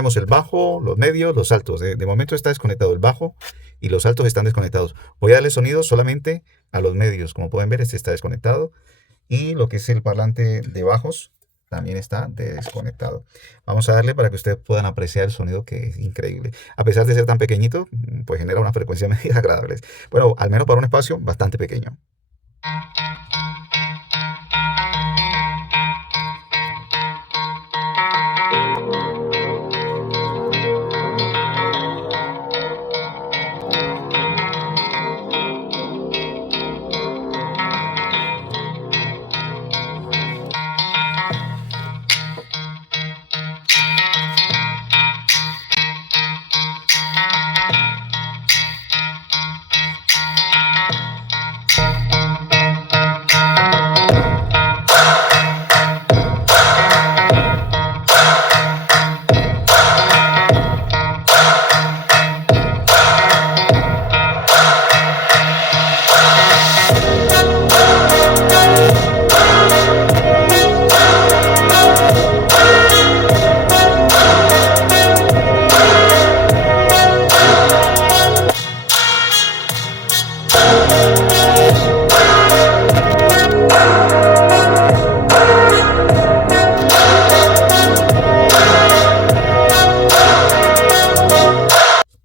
tenemos el bajo, los medios, los altos. De momento está desconectado el bajo y los altos están desconectados. Voy a darle sonido solamente a los medios. Como pueden ver, este está desconectado. Y lo que es el parlante de bajos también está desconectado. Vamos a darle para que ustedes puedan apreciar el sonido, que es increíble. A pesar de ser tan pequeñito, pues genera una frecuencia media agradable. Bueno, al menos para un espacio bastante pequeño.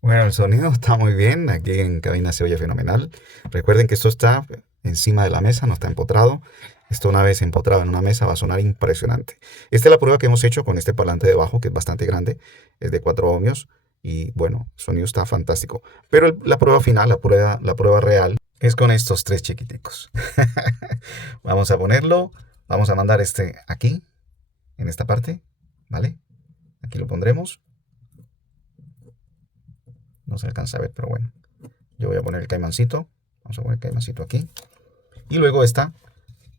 Bueno, el sonido está muy bien, aquí en cabina se oye fenomenal. Recuerden que esto está encima de la mesa, no está empotrado. Esto una vez empotrado en una mesa va a sonar impresionante. Esta es la prueba que hemos hecho con este parlante de bajo, que es bastante grande, es de 4 ohmios y bueno, el sonido está fantástico. Pero la prueba final, la prueba real, es con estos tres chiquiticos. Vamos a ponerlo, vamos a mandar este aquí, en esta parte, ¿vale? Aquí lo pondremos. No se alcanza a ver, pero bueno. Yo voy a poner el caimancito. Vamos a poner el caimancito aquí. Y luego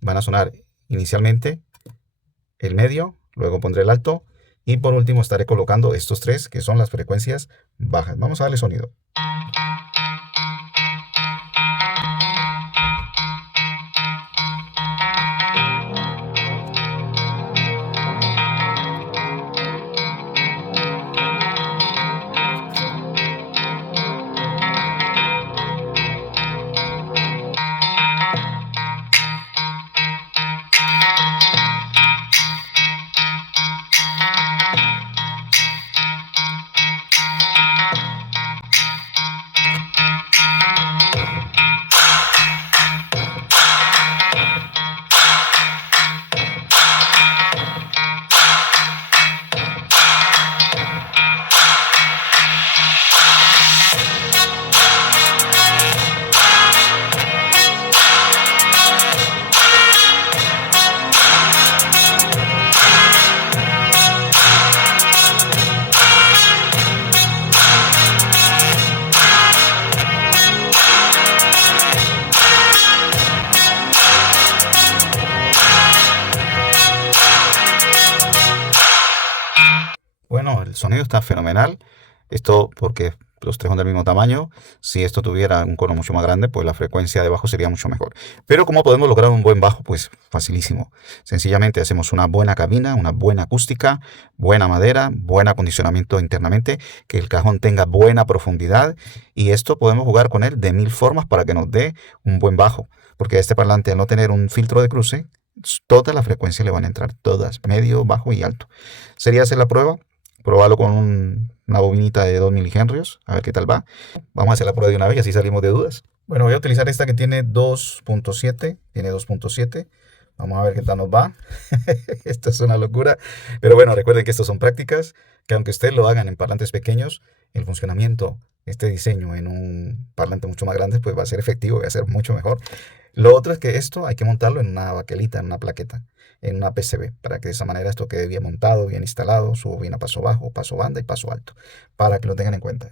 van a sonar inicialmente el medio, luego pondré el alto y por último estaré colocando estos tres que son las frecuencias bajas. Vamos a darle sonido. Bueno, el sonido está fenomenal. Esto porque los tres son del mismo tamaño. Si esto tuviera un cono mucho más grande, pues la frecuencia de bajo sería mucho mejor. Pero ¿cómo podemos lograr un buen bajo? Pues facilísimo. Sencillamente hacemos una buena cabina, una buena acústica, buena madera, buen acondicionamiento internamente, que el cajón tenga buena profundidad. Y esto podemos jugar con él de 1000 formas para que nos dé un buen bajo. Porque este parlante, al no tener un filtro de cruce, todas las frecuencias le van a entrar, todas, medio, bajo y alto. Sería hacer la prueba. Probarlo con una bobinita de 2 milihenrios, a ver qué tal va. Vamos a hacer la prueba de una vez y así salimos de dudas. Bueno, voy a utilizar esta que tiene 2.7. Tiene 2.7. Vamos a ver qué tal nos va. Esto es una locura. Pero bueno, recuerden que estas son prácticas, que aunque ustedes lo hagan en parlantes pequeños, el funcionamiento, este diseño en un parlante mucho más grande, pues va a ser efectivo, va a ser mucho mejor. Lo otro es que esto hay que montarlo en una baquelita, en una plaqueta, en una PCB, para que de esa manera esto quede bien montado, bien instalado, su bobina paso bajo, paso banda y paso alto, para que lo tengan en cuenta.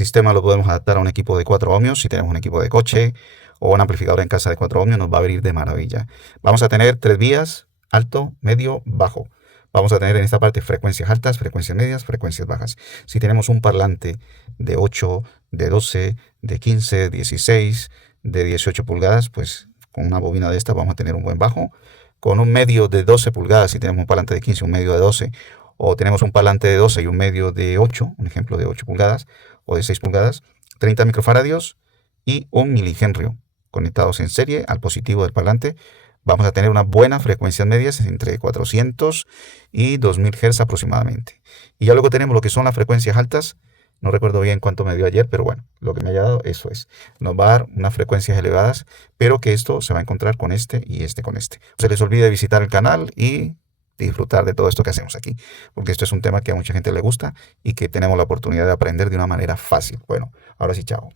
sistema lo podemos adaptar a un equipo de 4 ohmios. Si tenemos un equipo de coche o un amplificador en casa de 4 ohmios, nos va a venir de maravilla. Vamos a tener 3 vías, alto, medio, bajo. Vamos a tener en esta parte frecuencias altas, frecuencias medias, frecuencias bajas. Si tenemos un parlante de 8, de 12, de 15, 16, de 18 pulgadas, pues con una bobina de esta vamos a tener un buen bajo. Con un medio de 12 pulgadas, si tenemos un parlante de 15, un medio de 12, o tenemos un parlante de 12 y un medio de 8, un ejemplo de 8 pulgadas o de 6 pulgadas, 30 microfaradios y un milihenrio conectados en serie al positivo del parlante, vamos a tener unas buenas frecuencias medias entre 400 y 2000 Hz aproximadamente. Y ya luego tenemos lo que son las frecuencias altas. No recuerdo bien cuánto me dio ayer, pero bueno, lo que me haya dado, eso es. Nos va a dar unas frecuencias elevadas, pero que esto se va a encontrar con este y este con este. No se les olvide visitar el canal y disfrutar de todo esto que hacemos aquí, porque esto es un tema que a mucha gente le gusta y que tenemos la oportunidad de aprender de una manera fácil. Bueno, ahora sí, chao.